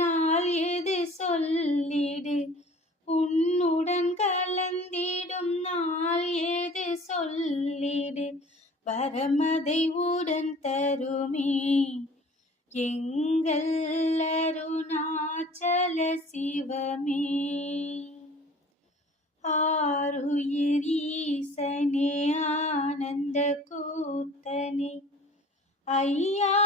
நாள் எது சொல்லிடு, உன்னுடன் கலந்திடும் நாள் எது சொல்லிடு, வரமதை உடன் தருமே எங்கள் அருணாச்சல சிவமே. ஆருயிர் ஈசனே ஆனந்த கூத்தனே, ஐயா